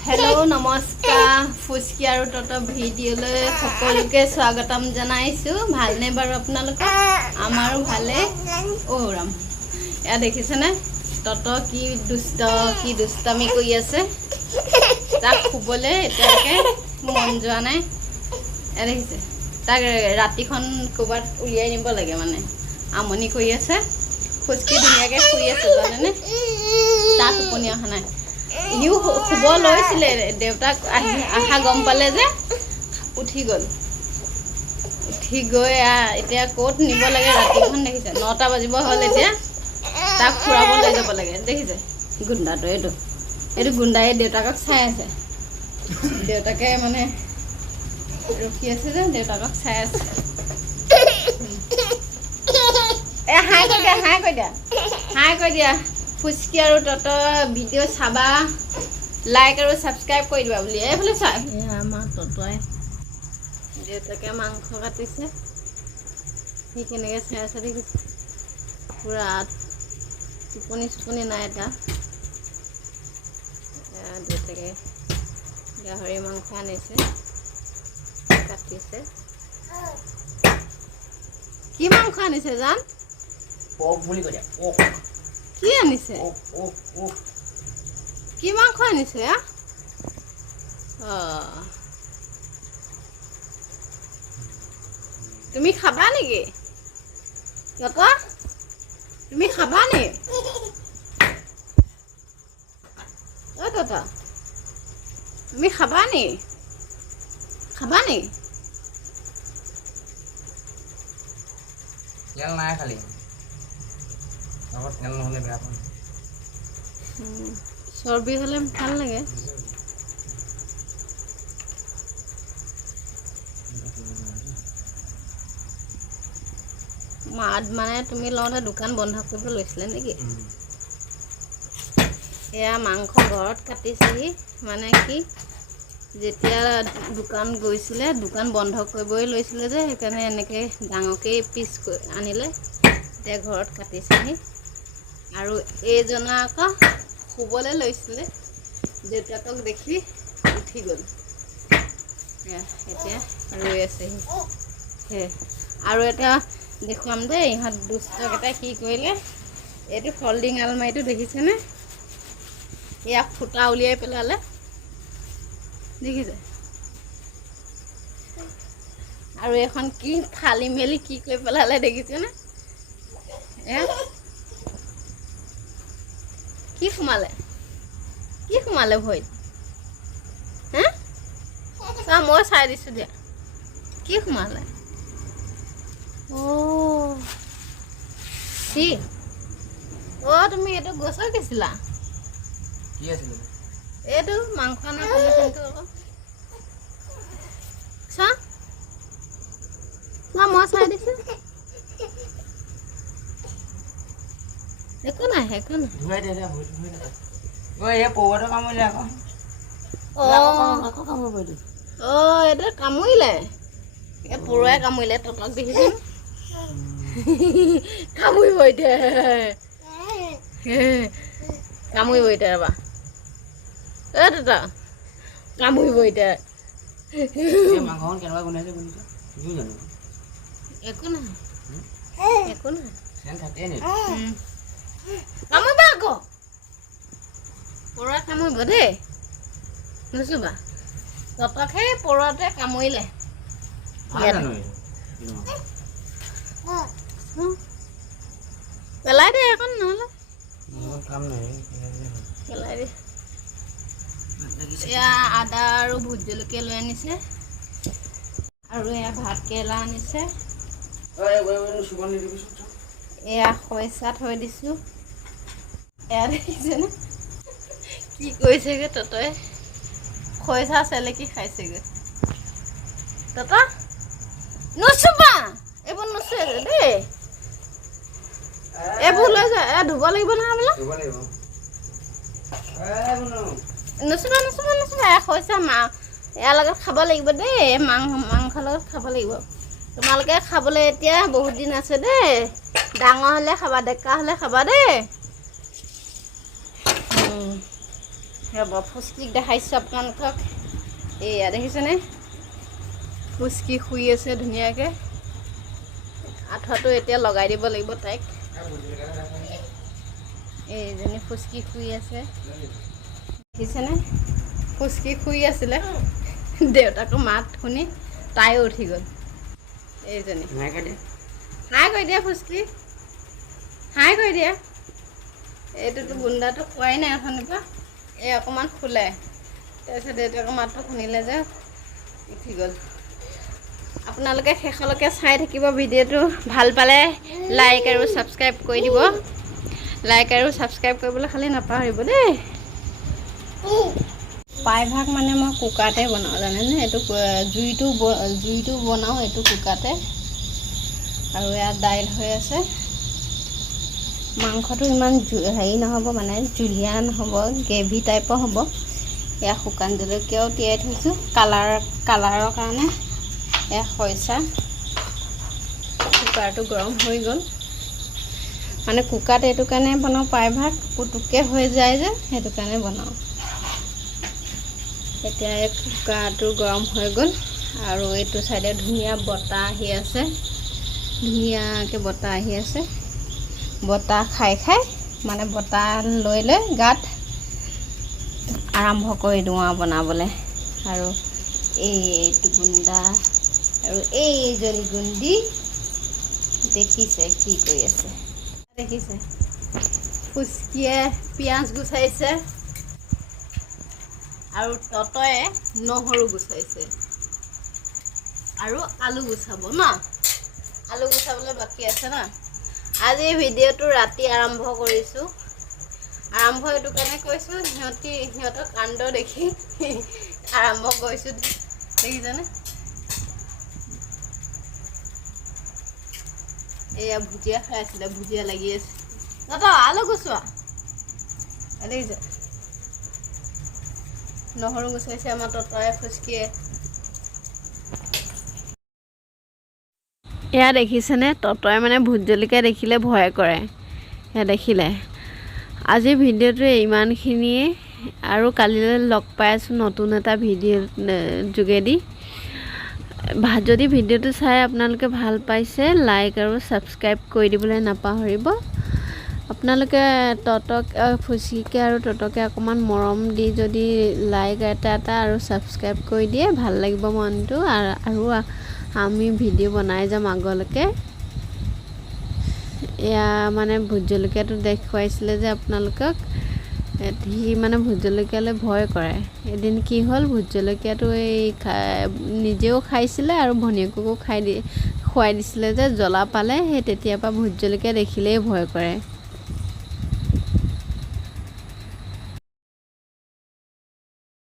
hello नमस्कार फुचकी और तत भिडिओ सकलोके स्वागतम जनाइছো भालने बार आपनालोक आमारो भाले ओ राम या देखिছেনে तत की दुष्टामी কৰি আছে তাক খুবলে এতিয়াকে মন যোৱা নাই এ দেখিছে তাক ৰাতিখন কবাত উলিয়াই নিব লাগে মানে আমনি কৰি আছে ফুচকি ধুনিয়াকে শুই আছে জানেনে তাক টোপনি অহা নাই ইউ খুব লৈছিলে দেউতাক আহা গম পালে যে উঠি গল উঠি গৈ এতিয়া কোট নিব লাগে ৰাতিখন দেখিছে 9টা বাজিব হল এতিয়া তাক ফুৰাব লৈ যাব লাগে দেখিছে গুন্ডাটো এইটো গুন্ডাই দেউতাকক চাই আছে দেউতাকে মানে ৰখি আছে যে দেউতাকক চাই আছে এ হাই কৈ দিয়া ফুচকি আৰু তত ভিডিও চাবা লাইক আৰু সাবস্ক্ৰাইব কৰি দিবা বুলি এইফালে চাই আমাৰ ততই দেউতাকে মাংস কাটিছে সেই কেনেকৈ চাই আছে দেখিছে পুৰা টোপনি নাই এটা দেউতাকে গাহৰি মাংস আনিছে কাটিছে কি মাংস আনিছে জান পক বুলি কয় পক কি আনিছে কি মাংস আনিছে তুমি খাবা নেকি কত তুমি খাবা নি ও কত তুমি খাবা নি তেল নাই খালি তেল নহলে বেয়া পাওঁ চৰ্বি হলে ভাল লাগে মানে তুমি লওঁতে দোকান বন্ধ কৰিব লৈছিলে নেকি এয়া মাংস ঘৰত কাটিছেহি মানে কি যেতিয়া দোকান গৈছিলে দোকান বন্ধ কৰিবই লৈছিলে যে সেইকাৰণে এনেকৈ ডাঙৰকৈ পিচ আনিলে এতিয়া ঘৰত কাটিছেহি আৰু এইজনা আকৌ শুবলৈ লৈছিলে দেউতাকক দেখি উঠি গ'ল এতিয়া ৰৈ আছেহি আৰু এটা দেখুৱাম দেই ইহঁত দুষ্টকেইটা কি কৰিলে এইটো ফল্ডিং আলমাৰিটো দেখিছেনে ইয়াক ফুটা উলিয়াই পেলালে দেখিছে আৰু এখন কি ফালি মেলি কি কৰি পেলালে দেখিছেনে কি সোমালে ভৰিত মই চাই দিছোঁ দিয়া কি সোমালে তুমি এইটো গছৰ গৈছিলা কি আছিল এইটো মাংস আনা পলিথিনটো আকৌ মই চাই দিছোঁ একো নাই ধুৱাই দে এই পৌৱাটো কামুৰিলে আকৌ কামুৰিব এইটো কামুৰিলে পৰুৱাই কামুৰিলে ততক দেখিছোঁ কামুৰিব এতিয়া ৰবা তত কামুৰিব এতিয়া মাংসখন কেনেকুৱা গোন্ধাইছে জানো একো নাই থাকে নি কামুৰিবা আকৌ পৰুৱাই কামুৰিব দেই নুচুবা ততকহে পৰুৱাটোৱে কামুৰিলে পেলাই দে এখন নহ'লে পেলাই দে এয়া আদা আৰু ভোট জলকীয়া লৈ আনিছে আৰু এয়া ভাত কেৰেলা আনিছে এয়া খৰিচা থৈ দিছোঁ এয়া দেখিছেনে কি কৰিছেগৈ ততই খৰিচা চেলেকি খাইছেগৈ তত নুচুবা এইবোৰ নুচুৱে দেই এইবোৰ লৈ যা ধুব লাগিব নহয় বোলে নুচুবা খৰিচা ইয়াৰ লগত খাব লাগিব দেই মাংসৰ লগত খাব লাগিব তোমালোকে খাবলৈ এতিয়া বহুত দিন আছে দেই ডাঙৰ হ'লে খাবা ডেকা হ'লে খাবা দেই ৰ'ব ফুচকিক দেখাইছোঁ আপোনালোকক এয়া দেখিছেনে ফুচকি শুই আছে ধুনীয়াকৈ আঁঠুৱাটো এতিয়া লগাই দিব লাগিব তাইক এইজনী ফুচকি শুই আছে দেখিছেনে ফুচকি শুই আছিলে দেউতাকো মাত শুনি তাইও উঠি গ'ল এইজনী হাই কৰি দিয়া ফুচকি হাই কৰি দিয়া এইটোতো গুণ্ডাটো খোৱাই নাই অথনিৰ পৰা এই অকণমান শুলে তাৰপিছত দেউতাকৰ মাতটো শুনিলে যে উঠি গ'ল আপোনালোকে শেষলৈকে চাই থাকিব ভিডিঅ'টো ভাল পালে লাইক আৰু ছাবস্ক্ৰাইব কৰি দিব লাইক আৰু ছাবস্ক্ৰাইব কৰিবলৈ খালি নাপাহৰিব দেই প্ৰায়ভাগ মানে মই কুকাৰতে বনাওঁ জানেনে এইটো জুইটো বনাওঁ এইটো কুকাৰতে আৰু ইয়াত দাইল হৈ আছে মাংসটো ইমান হেৰি নহ'ব মানে জুলীয়া নহ'ব গ্ৰেভি টাইপৰ হ'ব এয়া শুকান জলকীয়াও তিয়াই থৈছোঁ কালাৰৰ কাৰণে এয়া খৰিচা কুকাৰটো গৰম হৈ গ'ল মানে কুকাৰত এইটো কাৰণে বনাওঁ প্ৰায়ভাগ পুটুককৈ হৈ যায় যে সেইটো কাৰণে বনাওঁ এতিয়া এই কুকাৰটো গৰম হৈ গ'ল আৰু এইটো চাইডে ধুনীয়া বতাহ আহি আছে ধুনীয়াকৈ বতাহ আহি আছে বতাহ খাই মানে বতাহ লৈ গাত আৰম্ভ কৰি দিওঁ আৰু বনাবলৈ আৰু এইটো গুণ্ডা আৰু এইজনী গুণ্ডি দেখিছে কি কৰি আছে দেখিছে ফুচকিয়ে পিঁয়াজ গুচাইছে আৰু ততয়ে নহৰু গুচাইছে আৰু আলু গুচাব ন আলু গুচাবলৈ বাকী আছে ন আজি ভিডিঅ'টো ৰাতি আৰম্ভ কৰিছোঁ আৰম্ভ এইটো কাৰণে কৈছোঁ সিহঁতৰ কাণ্ড দেখি আৰম্ভ কৰিছোঁ দেখিছেনে এয়া ভুজিয়া খাই আছিলে ভুজিয়া লাগি আছে আলু গুচোৱা দেখিছে নহৰু গুচাইছে আমাৰ ততয়ে ফুচকিয়ে এয়া দেখিছেনে ততয়ে মানে ভোট জলকীয়া দেখিলে ভয় কৰে এয়া দেখিলে আজি ভিডিঅ'টো ইমানখিনিয়ে আৰু কালিলৈ লগ পাই আছোঁ নতুন এটা ভিডিঅ' যোগেদি যদি ভিডিঅ'টো চাই আপোনালোকে ভাল পাইছে লাইক আৰু ছাবস্ক্ৰাইব কৰি দিবলৈ নাপাহৰিব আপোনালোকে ফুচকিকে আৰু ততকে অকণমান মৰম দি যদি লাইক এটা আৰু ছাবস্ক্ৰাইব কৰি দিয়ে ভাল লাগিব মনটো আৰু আমি ভিডিঅ' বনাই যাম আগলৈকে এয়া মানে ভোট জলকীয়াটো দেখুৱাইছিলে যে আপোনালোকক সি মানে ভোট জলকীয়ালৈ ভয় কৰে এদিন কি হ'ল ভোট জলকীয়াটো নিজেও খাইছিলে আৰু ভনীয়েককো খুৱাই দিছিলে যে জ্বলা পালে সেই তেতিয়াৰ পৰা ভোট জলকীয়া দেখিলেই ভয় কৰে